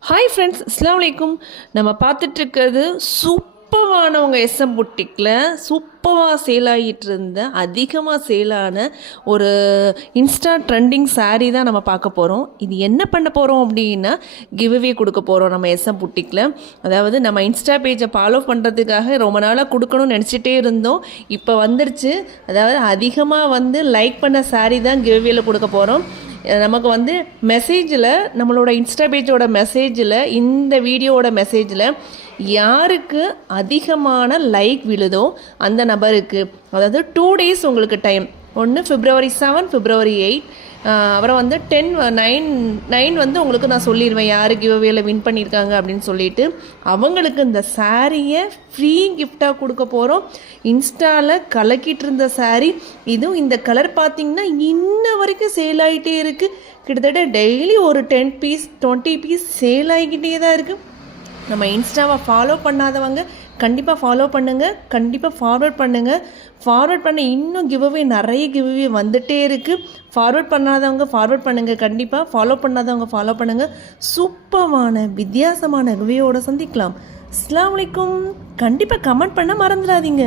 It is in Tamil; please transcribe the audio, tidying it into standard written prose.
ஹாய் ஃப்ரெண்ட்ஸ், அஸ்ஸலாமு அலைக்கும். நம்ம பார்த்துட்ருக்கிறது சூப்பரானவங்க எஸ்எம் புட்டிக்கில் சூப்பராக சேல் ஆகிட்டு இருந்த அதிகமாக சேலான ஒரு இன்ஸ்டா ட்ரெண்டிங் சாரீ தான் நம்ம பார்க்க போகிறோம். இது என்ன பண்ண போகிறோம் அப்படின்னா கிவ்அவே கொடுக்க போகிறோம் நம்ம எஸ்எம் புட்டிக்கில். அதாவது நம்ம இன்ஸ்டா பேஜை ஃபாலோ பண்ணுறதுக்காக ரொம்ப நாளாக கொடுக்கணும்னு நினச்சிட்டே இருந்தோம். இப்போ வந்துருச்சு. அதாவது அதிகமாக லைக் பண்ண சாரீ தான் கிவ்அவேல கொடுக்க போகிறோம். நமக்கு மெசேஜில் நம்மளோட இன்ஸ்டா பேஜோட மெசேஜில் இந்த வீடியோவோட மெசேஜில் யாருக்கு அதிகமான லைக் விழுதோ அந்த நபருக்கு, அதாவது 2 days உங்களுக்கு டைம். ஒன்று February 7, February 8, அப்புறம் 10-9 உங்களுக்கு நான் சொல்லிடுவேன் யார் கிவ்அவேல வின் பண்ணியிருக்காங்க அப்படின்னு சொல்லிட்டு. அவங்களுக்கு இந்த சாரியை ஃப்ரீ கிஃப்டாக கொடுக்க போகிறோம். இன்ஸ்டாவில் கலக்கிட்டு இருந்த சாரீ இதுவும். இந்த கலர் பார்த்திங்கன்னா இன்ன வரைக்கும் சேல் ஆகிட்டே இருக்குது. கிட்டத்தட்ட டெய்லி ஒரு 10 பீஸ் 20 பீஸ் சேல் ஆகிக்கிட்டே தான் இருக்குது. நம்ம இன்ஸ்டாவை ஃபாலோ பண்ணாதவங்க கண்டிப்பாக ஃபாலோ பண்ணுங்கள், கண்டிப்பாக ஃபார்வர்ட் பண்ணுங்கள். ஃபார்வர்ட் பண்ண இன்னும் கிவ்அவே நிறைய கிவ்அவே வந்துகிட்டே இருக்குது. ஃபார்வர்ட் பண்ணாதவங்க ஃபார்வர்ட் பண்ணுங்கள், கண்டிப்பாக ஃபாலோ பண்ணாதவங்க ஃபாலோ பண்ணுங்கள். சூப்பரான வித்தியாசமான கிவ்அவேயோட சந்திக்கலாம். அஸ்ஸலாமு அலைக்கும். கண்டிப்பாக கமெண்ட் பண்ண மறந்துடாதீங்க.